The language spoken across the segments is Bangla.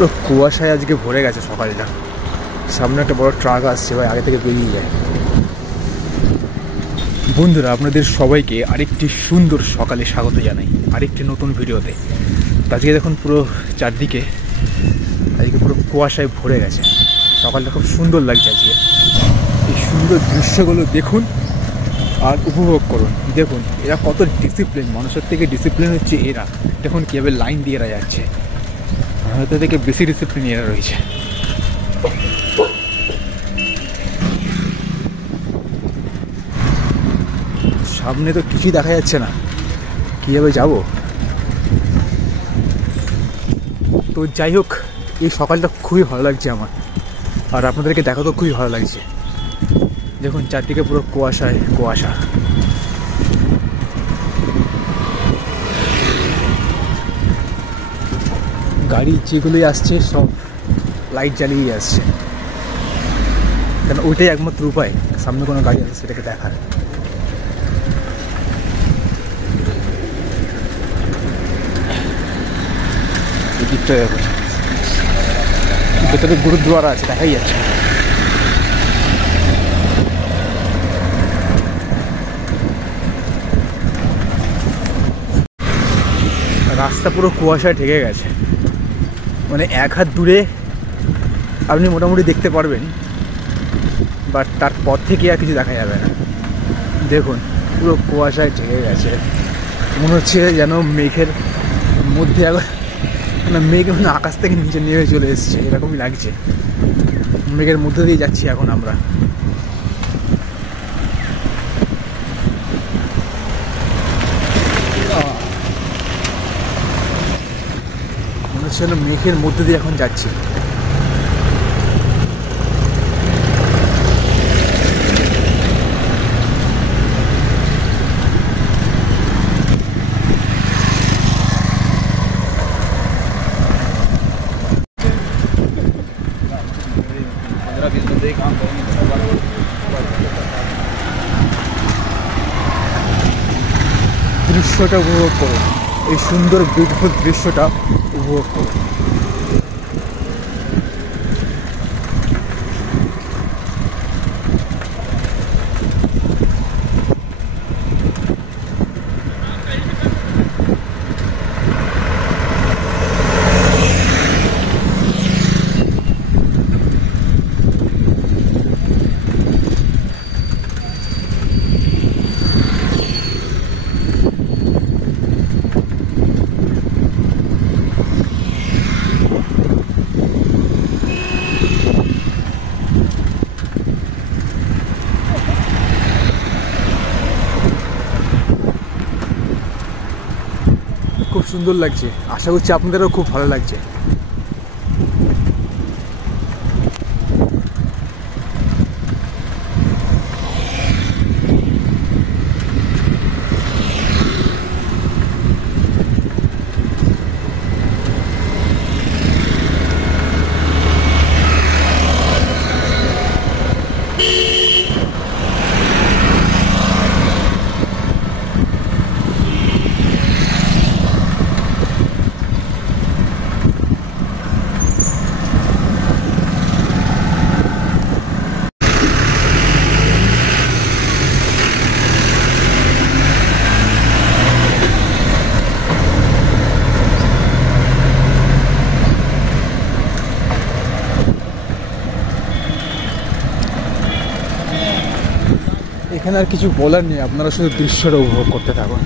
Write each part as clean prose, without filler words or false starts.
পুরো কুয়াশায় আজকে ভরে গেছে সকালটা। সামনে একটা বড় ট্রাক আসছে, ভাই আগে থেকে বেরিয়ে যায়। বন্ধুরা, আপনাদের সবাইকে আরেকটি সুন্দর সকালে স্বাগত জানাই আরেকটি নতুন ভিডিওতে। আজকে দেখুন পুরো চারদিকে আজকে পুরো কুয়াশায় ভরে গেছে। সকালটা খুব সুন্দর লাগছে আজকে। এই সুন্দর দৃশ্যগুলো দেখুন আর উপভোগ করুন। দেখুন এরা কত ডিসিপ্লিন, মানুষের থেকে ডিসিপ্লিন হচ্ছে এরা। দেখুন কীভাবে লাইন দিয়ে এরা যাচ্ছে, আমাদের থেকে বেশি ডিসিপ্লিন এরা রয়েছে। সামনে তো কিছুই দেখা যাচ্ছে না, কীভাবে যাব। তো যাই হোক, এই সকালটা খুবই ভালো লাগছে আমার, আর আপনাদেরকে দেখা তো খুবই ভালো লাগছে। দেখুন চারদিকে পুরো কুয়াশায় কুয়াশা। গাড়ি যেগুলোই আসছে সব লাইট জ্বালিয়ে আসছে, কেন ওইটাই একমাত্র উপায় সামনে কোনো গাড়ি আসছে সেটাকে দেখার। এই দিকটা দেখুন, ভেতরে গুরুদ্বারা আছে, দেখাই যাচ্ছে। রাস্তা পুরো কুয়াশায় ঢেকে গেছে, মানে এক হাত দূরে আপনি মোটামুটি দেখতে পারবেন, বাট তারপর থেকে আর কিছু দেখা যাবে না। দেখুন পুরো কুয়াশায় ঢেকে গেছে, মনে হচ্ছে যেন মেঘের মধ্যে মানে মেঘ মানে আকাশ থেকে নিচে নেমে চলে এসছে, এরকমই লাগছে। মেঘের মধ্যে দিয়ে যাচ্ছি এখন আমরা। মনে হচ্ছে যেন মেঘের মধ্যে দিয়ে এখন যাচ্ছি। দৃশ্যটা উপভোগ করুন, এই সুন্দর বিউটিফুল দৃশ্যটা উপভোগ করুন। খুব সুন্দর লাগছে, আশা করছি আপনাদেরও খুব ভালো লাগছে। এখানে আর কিছু বলার নেই, আপনারা শুধু দৃশ্যটা উপভোগ করতে থাকুন।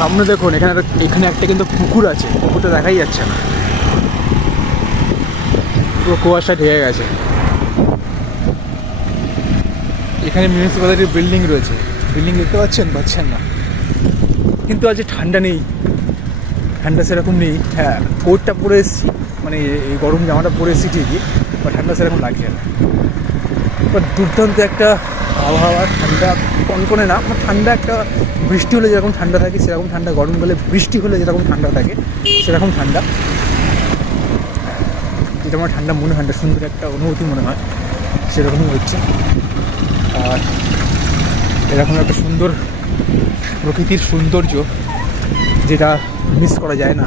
সামনে দেখুন, এখানে একটা কিন্তু পুকুর আছে, পুকুরটা দেখাই যাচ্ছে না, পুরো কুয়াশা ঢেকে গেছে। এখানে মিউনিসিপ্যালিটির বিল্ডিং রয়েছে, বিল্ডিং দেখতে পাচ্ছেন না, কিন্তু আজ ঠান্ডা নেই, ঠান্ডা সেরকম নেই। হ্যাঁ, কোটটা পরে এসেছি, মানে এই গরম জামাটা পরে এসেছি ঠিকই, বা ঠান্ডা সেরকম লাগছে না। বাট দুর্দান্ত একটা আবহাওয়া, ঠান্ডা কনকনে না, মানে ঠান্ডা একটা, বৃষ্টি হলে যেরকম ঠান্ডা থাকে সেরকম ঠান্ডা, গরমকালে বৃষ্টি হলে যেরকম ঠান্ডা থাকে সেরকম ঠান্ডা, যেটা আমার ঠান্ডা মনে হয়, সুন্দর একটা অনুভূতি মনে হয়, সেরকমই হচ্ছে। আর এরকম একটা সুন্দর প্রকৃতির সৌন্দর্য যেটা মিস করা যায় না,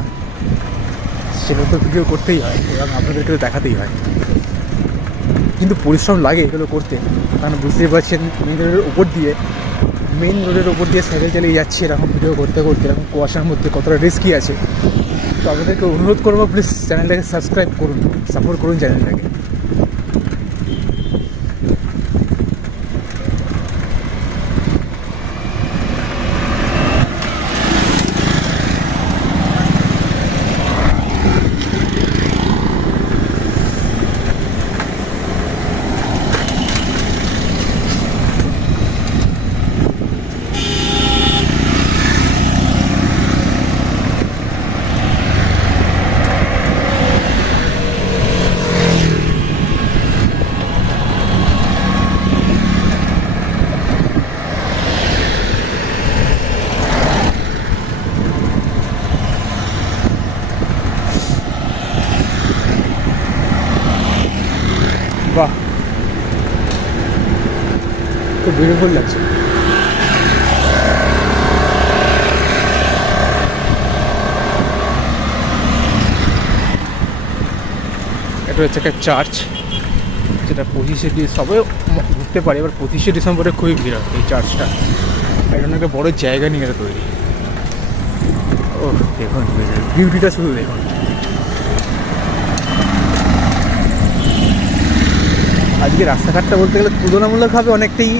সেটা তো ভিডিও করতেই হয় এবং আপনাদেরকে দেখাতেই হয়। কিন্তু পরিশ্রম লাগে এগুলো করতে, কারণ বুঝতেই পারছেন মেইন রোডের ওপর দিয়ে সাইকেল চালিয়ে যাচ্ছি এরকম ভিডিও করতে করতে, এরকম কুয়াশার মধ্যে কতটা রিস্কি আছে। তো আপনাদেরকে অনুরোধ করবো, প্লিজ চ্যানেলটাকে সাবস্ক্রাইব করুন, সাপোর্ট করুন চ্যানেলটাকে। বাহ, খুব বিউটিফুল লাগছে। এটা হচ্ছে একটা চার্চ, যেটা 25শে সবাই ঘুরতে পারে, এবার 25শে ডিসেম্বরে খুবই ভিড় হয় এই চার্চটা, এটা একটা বড় জায়গা নিয়ে এটা তৈরি। ও দেখুন বিউটিটা, শুধু দেখুন। আজকে রাস্তাঘাটটা বলতে গেলে তুলনামূলকভাবে অনেকটাই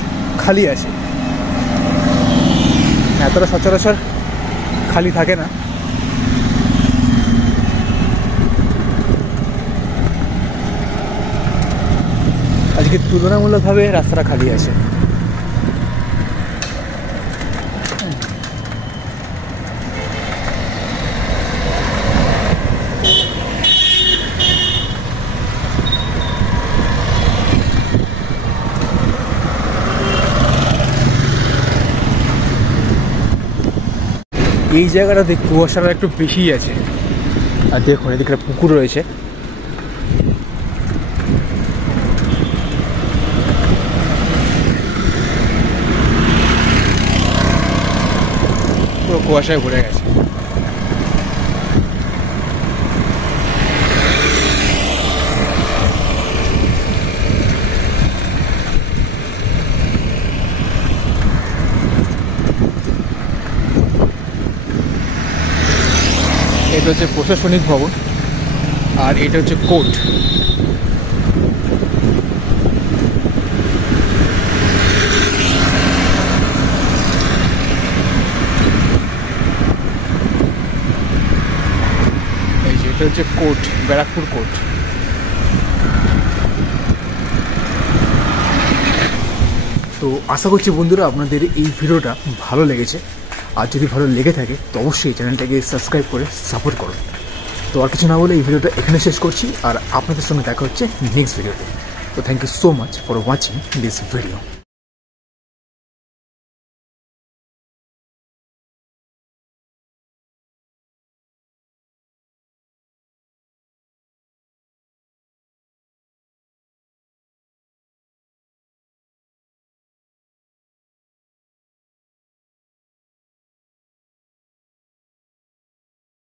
খালি আছে, এতটা সচরাচর খালি থাকে না। আজকে তুলনামূলকভাবে রাস্তাটা খালি আছে। এই জায়গাটাতে কুয়াশাটা একটু বেশিই আছে। আর দেখুন এদিকে একটা পুকুর রয়েছে, পুরো কুয়াশায় ভরে গেছে। এটা হচ্ছে প্রশাসনিক ভবন, আর এটা হচ্ছে কোর্ট। এই যে এটা হচ্ছে কোর্ট, ব্যারাকপুর কোর্ট। তো আশা করছি বন্ধুরা আপনাদের এই ভিডিওটা ভালো লেগেছে, আর যদি ভালো লেগে থাকে তো অবশ্যই চ্যানেলটাকে সাবস্ক্রাইব করে সাপোর্ট করুন। তো আর কিছু না বলে এই ভিডিওটা এখানে শেষ করছি, আর আপনাদের সঙ্গে দেখা হচ্ছে নেক্সট ভিডিওতে। তো thank you so much for watching this video.